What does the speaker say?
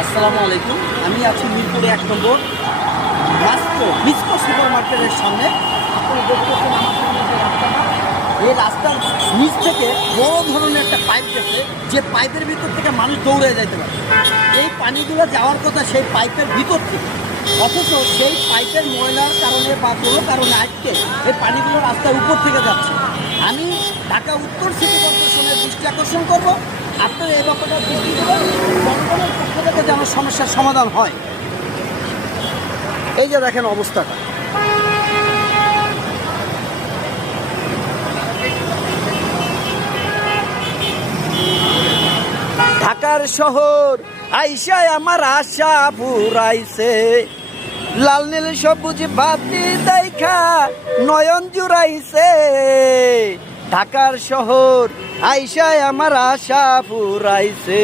আসসালামু আলাইকুম। আমি আছি মিরপুরে 1 নম্বর মিসকো সুপার মার্কেটের সামনে। আপনারা দেখতেছেন আমার সামনে যে রাস্তাটা, এই রাস্তার নিচ থেকে বড় ধরনের একটা পাইপ গেছে, যে পাইপের ভিতর থেকে মানুষ দৌড়ে যাইতে পারে। এই পানিগুলো যাওয়ার কথা সেই পাইপের ভিতর থেকে, অথচ সেই পাইপের ময়লার কারণে বা কোনো কারণে আটকে এই পানিগুলো রাস্তার উপর থেকে যাচ্ছে। আমি ঢাকা উত্তর সিটি কর্পোরেশনের দৃষ্টি আকর্ষণ করব, আপনারা এই ব্যাপারটা দৃষ্টি দেবেন, জনগণের পক্ষ থেকে যেন সমস্যার সমাধান হয়। এই যে দেখেন অবস্থাটা, ঢাকার শহর আইসায় আমার আশা ফুরাইছে, লাল নীল সবুজ বাতি দেখা নয়ন জুড়াইছে। ঢাকার শহর আইসায় আমার আশা ফুরাইছে।